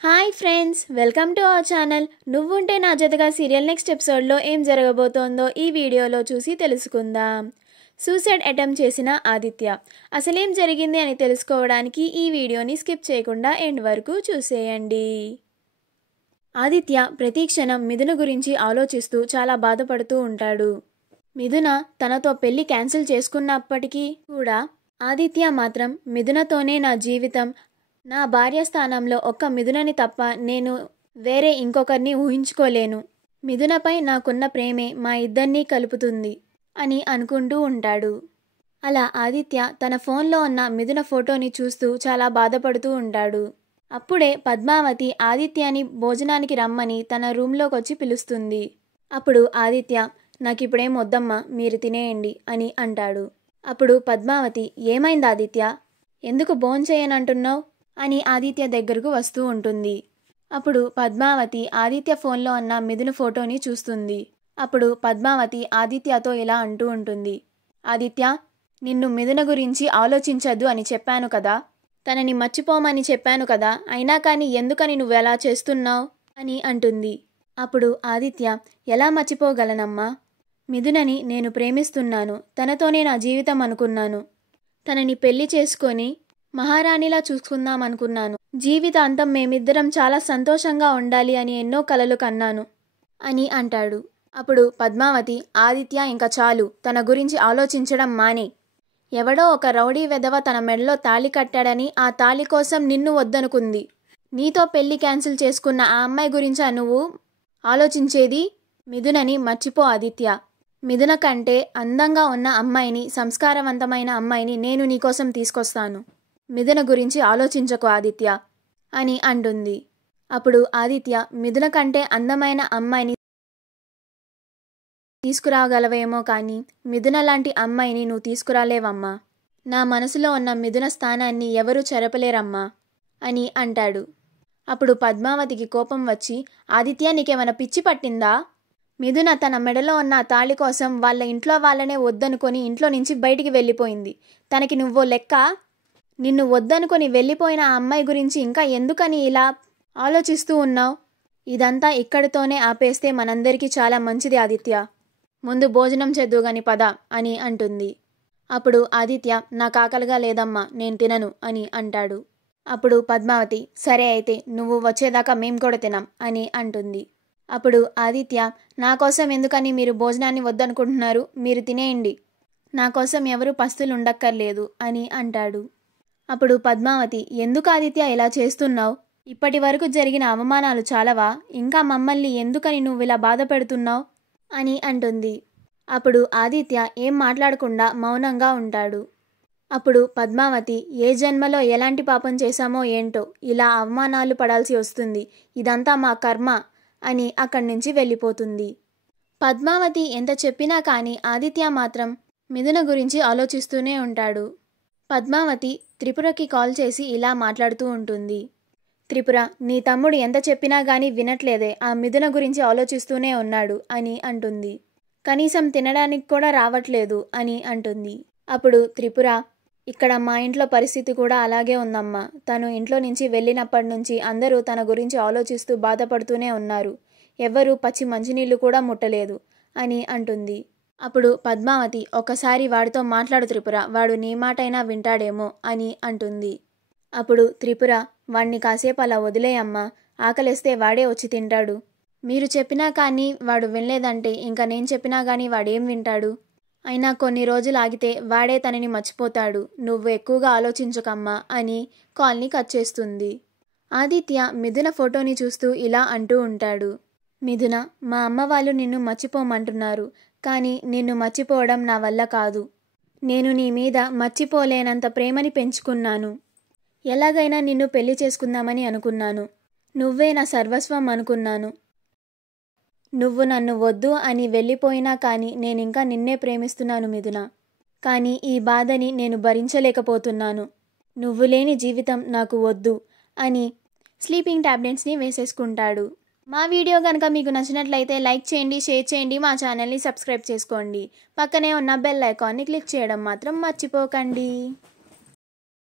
Hi friends, welcome to our channel. నువ్వుంటే నా జతగా సీరియల్ నెక్స్ట్ ఎపిసోడ్లో ఏం జరగబోతోందో ఈ వీడియోలో చూసి తెలుసుకుందాం. సూసైడ్ అటెంప్ట్ చేసిన ఆదిత్య అసలేం జరిగింది అని తెలుసుకోవడానికి ఈ వీడియోని స్కిప్ చేయకుండా ఎండ్ వరకు చూసేయండి. ఆదిత్య ప్రతి క్షణం మిథున గురించి ఆలోచిస్తూ చాలా బాధపడుతూ ఉంటాడు. మిథున తనతో పెళ్లి క్యాన్సిల్ చేసుకున్నప్పటికీ కూడా ఆదిత్య మాత్రం మిథునతోనే నా జీవితం, నా భార్య స్థానంలో ఒక్క మిథునని తప్ప నేను వేరే ఇంకొకరిని ఊహించుకోలేను. మిథునపై నాకున్న ప్రేమే మా ఇద్దరినీ కలుపుతుంది అని అనుకుంటూ ఉంటాడు. అలా ఆదిత్య తన ఫోన్లో ఉన్న మిథున ఫోటోని చూస్తూ చాలా బాధపడుతూ ఉంటాడు. అప్పుడే పద్మావతి ఆదిత్యని భోజనానికి రమ్మని తన రూమ్లోకి వచ్చి పిలుస్తుంది. అప్పుడు ఆదిత్య, నాకిప్పుడేం వద్దమ్మా, మీరు తినేయండి అని అంటాడు. అప్పుడు పద్మావతి, ఏమైంది ఆదిత్య, ఎందుకు భోంచేయనంటున్నావు అని ఆదిత్య దగ్గరకు వస్తూ ఉంటుంది. అప్పుడు పద్మావతి ఆదిత్య ఫోన్లో ఉన్న మిథున ఫోటోని చూస్తుంది. అప్పుడు పద్మావతి ఆదిత్యతో ఇలా అంటూ ఉంటుంది. ఆదిత్య, నిన్ను మిథున గురించి ఆలోచించద్దు అని చెప్పాను కదా, తనని మర్చిపోమని చెప్పాను కదా, అయినా కానీ ఎందుకని నువ్వెలా చేస్తున్నావు అని అంటుంది. అప్పుడు ఆదిత్య, ఎలా మర్చిపోగలనమ్మా, మిథునని నేను ప్రేమిస్తున్నాను, తనతోనే నా జీవితం అనుకున్నాను, తనని పెళ్లి చేసుకొని మహారాణిలా చూసుకుందామనుకున్నాను, జీవితాంతం మేమిద్దరం చాలా సంతోషంగా ఉండాలి అని ఎన్నో కలలు కన్నాను అని అంటాడు. అప్పుడు పద్మావతి, ఆదిత్య ఇంకా చాలు, తన గురించి ఆలోచించడం మానే. ఎవడో ఒక రౌడీ వెధవ తన మెడలో తాళి కట్టాడని ఆ తాళి కోసం నిన్ను వద్దనుకుంది. నీతో పెళ్లి క్యాన్సిల్ చేసుకున్న ఆ అమ్మాయి గురించా నువ్వు ఆలోచించేది? మిథునని మర్చిపో ఆదిత్య. మిథున కంటే అందంగా ఉన్న అమ్మాయిని, సంస్కారవంతమైన అమ్మాయిని నేను నీకోసం తీసుకొస్తాను. మిథున గురించి ఆలోచించకు ఆదిత్య అని అంటుంది. అప్పుడు ఆదిత్య, మిథున కంటే అందమైన అమ్మాయిని తీసుకురాగలవేమో కానీ మిథున లాంటి అమ్మాయిని నువ్వు తీసుకురాలేవమ్మా. నా మనసులో ఉన్న మిథున స్థానాన్ని ఎవరూ చెరపలేరమ్మా అని అంటాడు. అప్పుడు పద్మావతికి కోపం వచ్చి, ఆదిత్య, నీకేమైనా పిచ్చి పట్టిందా? మిథున తన మెడలో ఉన్న తాళి కోసం వాళ్ళ ఇంట్లో వాళ్ళనే వద్దనుకొని ఇంట్లో నుంచి బయటికి వెళ్ళిపోయింది. తనకి నువ్వో లెక్క? నిన్ను వద్దనుకొని వెళ్ళిపోయిన ఆ అమ్మాయి గురించి ఇంకా ఎందుకని ఇలా ఆలోచిస్తూ ఉన్నావు? ఇదంతా ఇక్కడితోనే ఆపేస్తే మనందరికీ చాలా మంచిది ఆదిత్య. ముందు భోజనం చేద్దుగాని పద అని అంటుంది. అప్పుడు ఆదిత్య, నాకు ఆకలిగా లేదమ్మా, నేను తినను అని అంటాడు. అప్పుడు పద్మావతి, సరే అయితే నువ్వు వచ్చేదాకా మేం కూడా తినాం అని అంటుంది. అప్పుడు ఆదిత్య, నా కోసం ఎందుకని మీరు భోజనాన్ని వద్దనుకుంటున్నారు, మీరు తినేయండి, నా కోసం ఎవరు పస్తులు ఉండక్కర్లేదు అని అంటాడు. అప్పుడు పద్మావతి, ఎందుకు ఆదిత్య ఇలా చేస్తున్నావు? ఇప్పటి వరకు జరిగిన అవమానాలు చాలవా? ఇంకా మమ్మల్ని ఎందుకని నువ్వు ఇలా బాధ పెడుతున్నావు అని అంటుంది. అప్పుడు ఆదిత్య ఏం మాట్లాడకుండా మౌనంగా ఉంటాడు. అప్పుడు పద్మావతి, ఏ జన్మలో ఎలాంటి పాపం చేశామో ఏంటో ఇలా అవమానాలు పడాల్సి వస్తుంది, ఇదంతా మా కర్మ అని అక్కడి నుంచి వెళ్ళిపోతుంది. పద్మావతి ఎంత చెప్పినా కానీ ఆదిత్య మాత్రం మిథున గురించి ఆలోచిస్తూనే ఉంటాడు. పద్మావతి త్రిపురకి కాల్ చేసి ఇలా మాట్లాడుతూ ఉంటుంది. త్రిపుర, నీ తమ్ముడు ఎంత చెప్పినా గానీ వినట్లేదే, ఆ మిథున గురించి ఆలోచిస్తూనే ఉన్నాడు అని అంటుంది. కనీసం తినడానికి కూడా రావట్లేదు అని అంటుంది. అప్పుడు త్రిపుర, ఇక్కడ మా ఇంట్లో పరిస్థితి కూడా అలాగే ఉందమ్మా. తను ఇంట్లో నుంచి వెళ్ళినప్పటి నుంచి అందరూ తన గురించి ఆలోచిస్తూ బాధపడుతూనే ఉన్నారు. ఎవ్వరూ పచ్చి మంచినీళ్లు కూడా ముట్టలేదు అని అంటుంది. అప్పుడు పద్మావతి, ఒకసారి వాడితో మాట్లాడు త్రిపుర, వాడు నీ మాటైనా వింటాడేమో అని అంటుంది. అప్పుడు త్రిపుర, వాణ్ణి కాసేపు అలా వదిలేయమ్మా, ఆకలిస్తే వాడే వచ్చి తింటాడు. మీరు చెప్పినా కానీ వాడు వినలేదంటే ఇంకా నేను చెప్పినా కానీ వాడేం వింటాడు? అయినా కొన్ని రోజులు ఆగితే వాడే తనని మర్చిపోతాడు, నువ్వు ఎక్కువగా ఆలోచించకమ్మా అని కాల్ని కట్ చేస్తుంది. ఆదిత్య మిథున ఫోటోని చూస్తూ ఇలా అంటూ ఉంటాడు. మిథున, మా అమ్మ వాళ్ళు నిన్ను మర్చిపోమంటున్నారు, కానీ నిన్ను మర్చిపోవడం నా వల్ల కాదు. నేను నీ మీద మర్చిపోలేనంత ప్రేమని పెంచుకున్నాను. ఎలాగైనా నిన్ను పెళ్లి చేసుకుందామని అనుకున్నాను. నువ్వే నా సర్వస్వం అనుకున్నాను. నువ్వు నన్ను వద్దు అని వెళ్ళిపోయినా కానీ నేనింకా నిన్నే ప్రేమిస్తున్నాను మిథున. కానీ ఈ బాధని నేను భరించలేకపోతున్నాను. నువ్వు లేని జీవితం నాకు వద్దు అని స్లీపింగ్ టాబ్లెట్స్ని వేసేసుకుంటాడు. మా వీడియో కనుక మీకు నచ్చినట్లయితే లైక్ చేయండి, షేర్ చేయండి, మా ఛానల్ని సబ్స్క్రైబ్ చేసుకోండి. పక్కనే ఉన్న బెల్ ఐకాన్ని క్లిక్ చేయడం మాత్రం మర్చిపోకండి.